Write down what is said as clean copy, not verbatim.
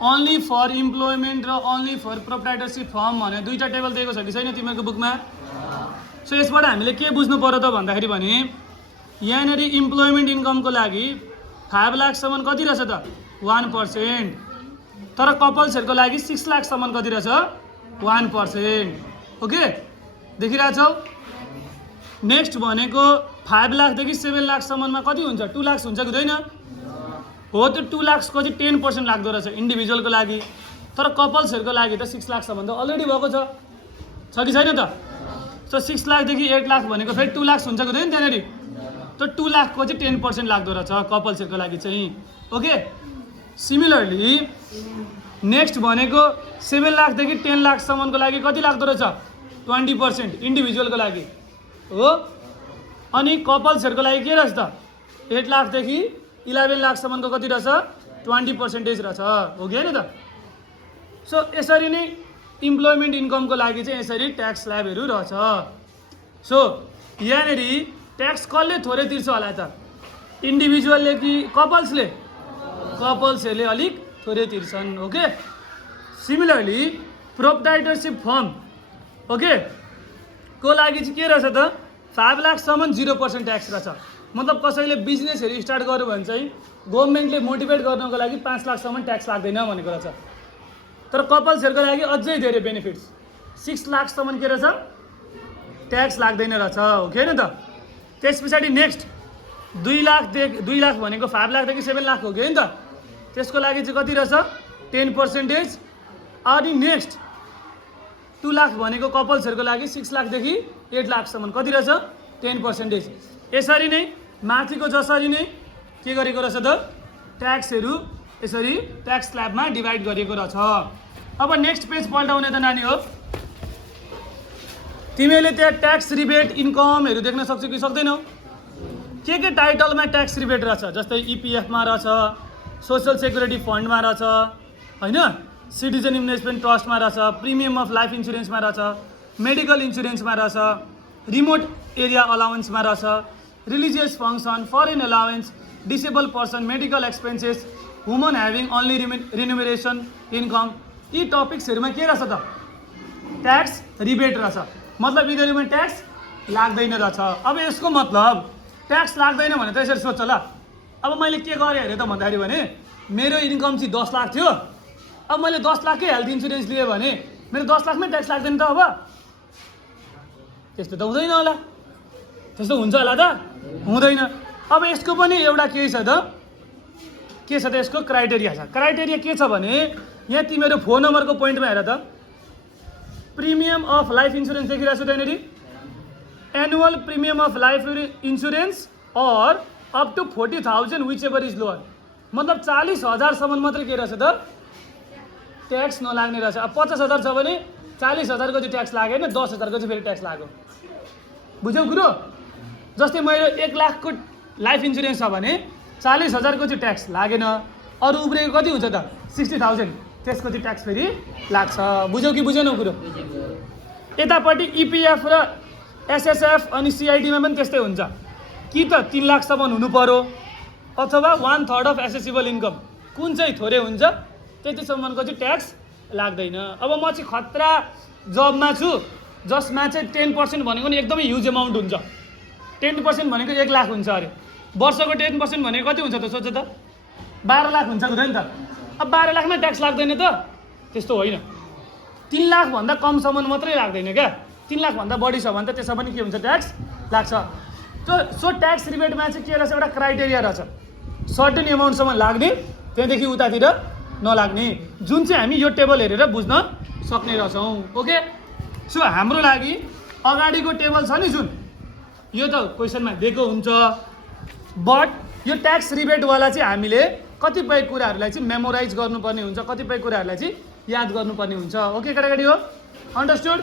Only for employment र only for प्रोप्राइटरसिप form भने दुईवटा टेबल दिएको छ कि छैन तिमीहरूको बुकमा? सो यसबाट हामीले के बुझ्नु पर्यो त भन्दाखेरि भने यहाँनिर इम्प्लोइमेन्ट इन्कमको लागि 5 लाखसम्म कति रहेछ त 1%, तर कपल्सहरूको लागि 6 लाखसम्म कति रहेछ 1%। ओके, देखिरहेछौ? नेक्स्ट भनेको 5 लाखदेखि 7 लाखसम्ममा कति हुन्छ 2 लाख हुन्छ कि हुँदैन? हो, त्यो 2 लाखको चाहिँ 10% लाग्दो रहेछ इन्डिभिजुअलको लागि, तर कपल्सहरूको लागि त 6 लाखसम्म त अलरेडी भएको छ कि छैन त? सो 6 लाखदेखि 8 लाख भनेको फेरि 2 लाख हुन्छ कि हुँदैन त्यहाँनिर? त 2 लाखको चाहिँ 10% लाग्दो रहेछ कपल्सहरूको लागि चाहिँ। ओके, सिमिलरली नेक्स्ट भनेको 7 लाखदेखि 10 लाखसम्मको लागि कति लाग्दो रहेछ 20% इन्डिभिजुअलको लागि हो, अनि कपल्सहरूको लागि के रहेछ त 8 लाखदेखि 11 लाखसम्मको कति रहेछ 20% रहेछ, हो कि होइन त? सो यसरी नै इम्प्लोइमेन्ट इन्कमको लागि चाहिँ यसरी ट्याक्स स्ल्याबहरू रहेछ। सो यहाँनिर ट्याक्स कसले थोरै तिर्छ होला त, इन्डिभिजुअलले कि कपल्सले? कपल्सहरूले अलिक थोरै तिर्छन्। ओके, सिमिलरली प्रोप्राइटरसिप फर्म ओके को लागि चाहिँ के रहेछ त 5 लाखसम्म 0% ट्याक्स रहेछ। मतलब कसैले बिजनेसहरू स्टार्ट गर्यो भने चाहिँ गभर्मेन्टले मोटिभेट गर्नको लागि 5 लाखसम्म ट्याक्स लाग्दैन भनेको रहेछ। तर कपल्सहरूको लागि अझै धेरै बेनिफिट्स, 6 लाखसम्म के रहेछ ट्याक्स लाग्दैन रहेछ, हो कि होइन त? त्यस पछाडि नेक्स्ट 2 लाख भनेको 5 लाखदेखि 7 लाख हो कि होइन त? त्यसको लागि चाहिँ कति रहेछ 10%। अनि नेक्स्ट 2 लाख भनेको कपल्सहरूको लागि 6 लाखदेखि 8 लाखसम्म कति रहेछ 10%। यसरी नै माथिको जसरी नै के गरेको रहेछ त ट्याक्सहरू यसरी ट्याक्स स्ल्याबमा डिभाइड गरिएको रहेछ। अब नेक्स्ट पेज पल्टाउने त नानी हो, तिमीले त्यहाँ ट्याक्स रिबेट इन्कमहरू देख्न सक्छौ कि सक्दैनौ? के टाइटलमा ट्याक्स रिबेट रहेछ, जस्तै इपिएफमा रहेछ, सोसल सेक्युरिटी फन्डमा रहेछ होइन, सिटिजन इन्भेस्टमेन्ट ट्रस्टमा रहेछ, प्रिमियम अफ लाइफ इन्सुरेन्समा रहेछ, मेडिकल इन्सुरेन्समा रहेछ, रिमोट एरिया अलाउन्समा रहेछ, religious function, foreign allowance, disable person, medical expenses, woman having only remuneration income, यी टपिक्सहरूमा के रहेछ त ट्याक्स रिबेट रहेछ। मतलब यिनीहरूमा ट्याक्स लाग्दैन रहेछ। अब यसको मतलब ट्याक्स लाग्दैन भने त यसरी सोध्छ ल, अब मैले के गरेँ अरे त भन्दाखेरि भने मेरो इन्कम चाहिँ 10 लाख थियो, अब मैले 10 लाखकै हेल्थ इन्सुरेन्स लिएँ भने मेरो 10 लाखमै ट्याक्स लाग्दैन त? अब त्यस्तो त हुँदैन होला, त्यस्तो हुन्छ होला त? हुँदैन। अब यसको पनि एउटा के छ त यसको क्राइटेरिया छ। क्राइटेरिया के छ भने यहाँ तिमीहरू फोन नम्बरको पोइन्टमा हेर त, प्रिमियम अफ लाइफ इन्सुरेन्स देखिरहेको छु त्यहाँनिर, annual premium of life insurance or up to 40,000 whichever is lower. मतलब 40,000सम्म मात्रै के रहेछ त ट्याक्स नलाग्ने रहेछ। अब 50,000 छ भने 40,000को चाहिँ ट्याक्स लागेन, 10,000को चाहिँ फेरि ट्याक्स लाग्यो। बुझ्यौ कुरो? जस्तै मेरो 1 लाखको लाइफ इन्सुरेन्स छ भने 40,000को चाहिँ ट्याक्स लागेन, अरू उब्रेको कति हुन्छ त 60,000, त्यसको चाहिँ ट्याक्स फेरि लाग्छ। बुझ्यौ कि बुझेनौ कुरो? यतापट्टि इपिएफ र एसएसएफ अनि सिआइडीमा पनि त्यस्तै हुन्छ कि त 3 लाखसम्म हुनु पर्यो अथवा 1/3 अफ एसेसिबल इन्कम, कुन चाहिँ थोरै हुन्छ त्यतिसम्मको चाहिँ ट्याक्स लाग्दैन। अब म चाहिँ खतरा जबमा छु जसमा चाहिँ 10% भनेको नि एकदमै ह्युज एमाउन्ट हुन्छ। 10% भनेको 1 लाख हुन्छ अरे, वर्षको 10% भनेको कति हुन्छ त सोच त 12 लाख हुन्छ हुँदैन त? अब 12 लाखमा ट्याक्स लाग्दैन त? त्यस्तो होइन, 3 लाखभन्दा कमसम्म मात्रै लाग्दैन क्या, 3 लाखभन्दा बढी छ भने त त्यसमा पनि के हुन्छ ट्याक्स लाग्छ। सो ट्याक्स रिबेटमा चाहिँ के रहेछ एउटा क्राइटेरिया रहेछ, सर्टेन एमाउन्टसम्म लाग्ने त्यहाँदेखि उतातिर नलाग्ने, जुन चाहिँ हामी यो टेबल हेरेर बुझ्न सक्ने रहेछौँ। ओके, सो हाम्रो लागि अगाडिको टेबल छ नि जुन, यो त क्वेसनमा दिएको हुन्छ, बट यो ट्याक्स रिबेटवाला चाहिँ हामीले कतिपय कुराहरूलाई चाहिँ मेमोराइज गर्नुपर्ने हुन्छ, कतिपय कुराहरूलाई चाहिँ याद गर्नुपर्ने हुन्छ। ओके केटाकेटी हो, अन्डरस्टुड?